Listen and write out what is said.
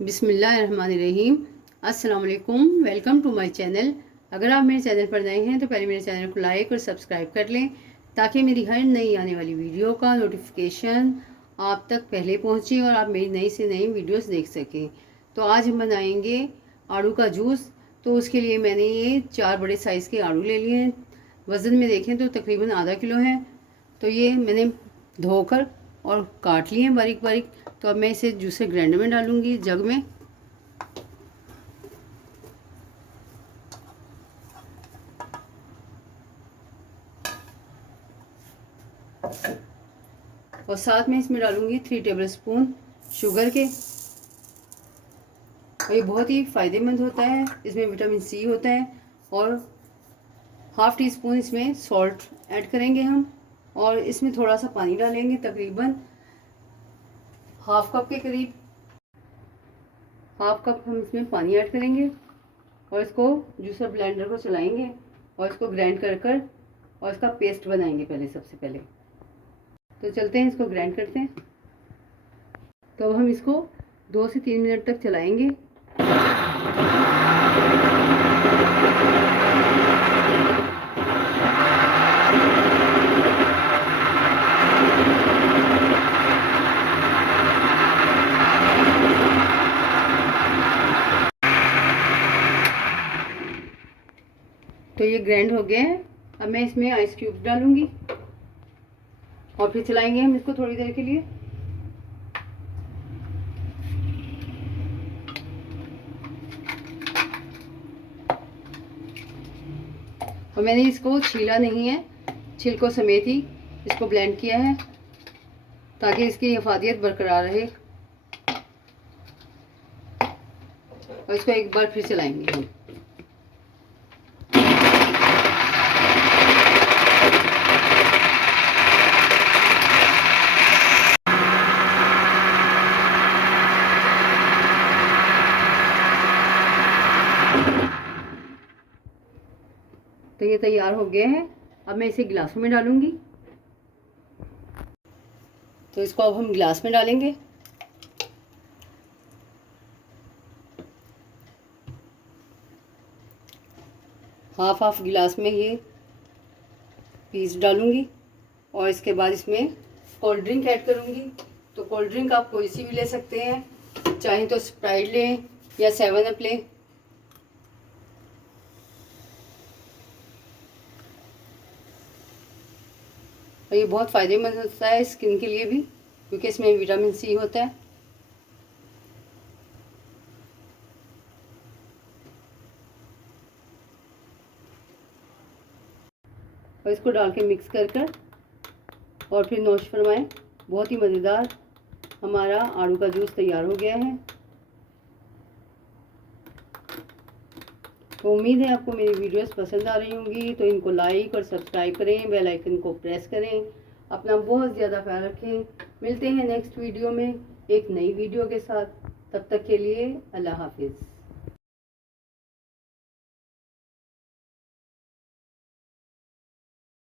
बिस्मिल्लाहिर्रहमानिर्रहीम। अस्सलाम वालेकुम। Welcome to my channel. अगर आप मेरे चैनल पर नए हैं तो पहले मेरे चैनल को लाइक और सब्सक्राइब कर लें ताकि मेरी हर नई आने वाली वीडियो का नोटिफिकेशन आप तक पहले पहुंचे और आप मेरी नई से नई वीडियोस देख सकें। तो आज हम बनाएंगे आड़ू का जूस। तो उसके लिए मैंने ये 4 बड़े साइज़ के आड़ू ले लिए हैं। वज़न में देखें तो तकरीबन आधा किलो है। तो ये मैंने धोकर और काट लिए हैं बारीक बारीक। तो अब मैं इसे जूसर ग्राइंडर में डालूंगी, जग में। और साथ में इसमें डालूंगी 3 टेबलस्पून शुगर के। और ये बहुत ही फ़ायदेमंद होता है, इसमें विटामिन सी होता है। और हाफ़ टी स्पून इसमें सॉल्ट ऐड करेंगे हम। और इसमें थोड़ा सा पानी डालेंगे, तकरीबन हाफ कप के करीब। हाफ कप हम इसमें पानी ऐड करेंगे और इसको जूसर ब्लेंडर को चलाएंगे और इसको ग्राइंड कर और इसका पेस्ट बनाएंगे पहले, सबसे पहले। तो चलते हैं, इसको ग्राइंड करते हैं। तो अब हम इसको 2 से 3 मिनट तक चलाएंगे। तो ये ग्राइंड हो गया है। अब मैं इसमें आइस क्यूब डालूंगी और फिर चलाएंगे हम इसको थोड़ी देर के लिए। और मैंने इसको छीला नहीं है, छिलकों समेत ही इसको ब्लेंड किया है ताकि इसकी हिफाजत बरकरार रहे। और इसको एक बार फिर चलाएंगे हम। तो ये तैयार हो गया है। अब मैं इसे गिलास में डालूंगी। तो इसको अब हम गिलास में डालेंगे। हाफ गिलास में ये पीस डालूंगी और इसके बाद इसमें कोल्ड ड्रिंक ऐड करूंगी। तो कोल्ड ड्रिंक आप कोई सी भी ले सकते हैं, चाहे तो स्प्राइट लें या 7 अप लें। और ये बहुत फ़ायदेमंद होता है स्किन के लिए भी, क्योंकि इसमें विटामिन सी होता है। और इसको डाल के मिक्स कर और फिर नोश फरमाएं। बहुत ही मज़ेदार हमारा आड़ू का जूस तैयार हो गया है। तो उम्मीद है आपको मेरी वीडियोस पसंद आ रही होंगी। तो इनको लाइक और सब्सक्राइब करें, बेल आइकन को प्रेस करें। अपना बहुत ज़्यादा ख्याल रखें। मिलते हैं नेक्स्ट वीडियो में एक नई वीडियो के साथ। तब तक के लिए अल्लाह हाफिज़।